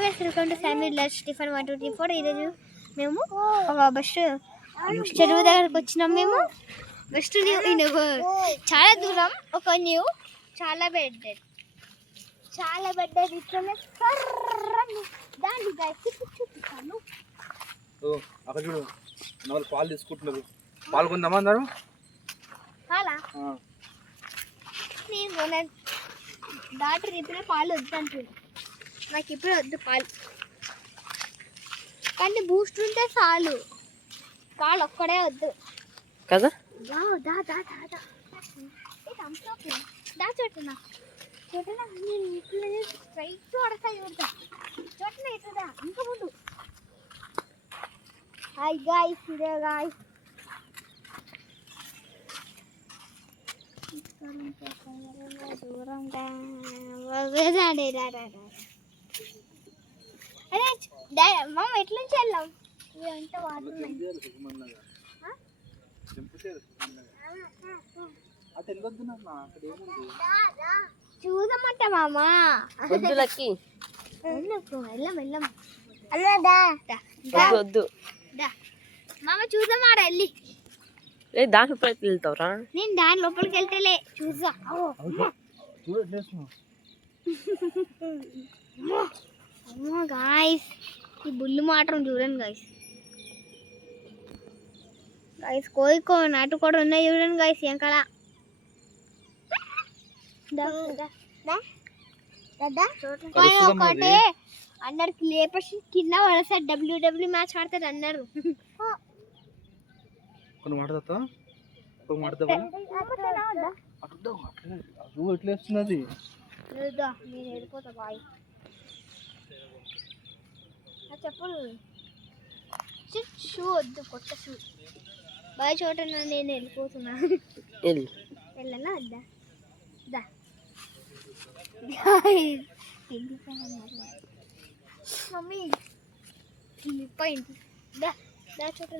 Guys welcome to family life tiffin 124. ఈరోజు మేము ఒక బెస్ట్ చెరువు దగ్గరకు వచ్చినాం. మేము బెస్ట్ చాలా దూరం ఒక న్యూ చాలా బెడ్డెడ్ ఇట్లనే దాన్ని గైస్ చూపిస్తాను. అక్కడ చూడు వాళ్ళు పాలు తీసుకుంటున్నారు. పాలు కొందామా అన్నారు. నేను డాక్టర్ చెప్పిన పాలు వద్దంటున్నాను. నాకు ఇప్పుడు వద్దు పాలు, కానీ బూస్ట్ ఉంటే చాలు. పాలు ఒక్కడే వద్దు కదా. చోటనా నేను ఇట్లా స్ట్రైట్ పడతాయి చోటన ఇట్లా ఇంకా ముందు. హాయ్ గాయ్స్, ఇదే గాయ్స్ దూరంగా అదే మామ ఎట్లుంచి వెళ్ళాం. ఇదంతా వాటర్ చూదమంట మామ. వెళ్ళం వద్దు మామ చూద్దామాడ వెళ్ళి. దాని లోపలికి వెళ్తావురా? నేను దాని లోపలికి వెళ్తేలే చూసా. గాయస్ ఈ బుల్లు మాత్రం చూడండి గాయస్. కోయికో నాటు కూడా ఉన్నాయి చూడండి గాయస్. ఎంకడ ఒకటి అందరికి లేపసి కింద పడేసారు. డబ్ల్యూడబ్ల్యూ మ్యాచ్ ఆడతారు అన్నారు. నేను వెళ్ళిపోతా బాయ్. చెప్పులు షూ వద్దు, కొత్త షూ బాయ్. చోట నేను వెళ్ళిపోతున్నా. వెళ్ళనా వద్దా? మమ్మీ పోయింది. దా చోట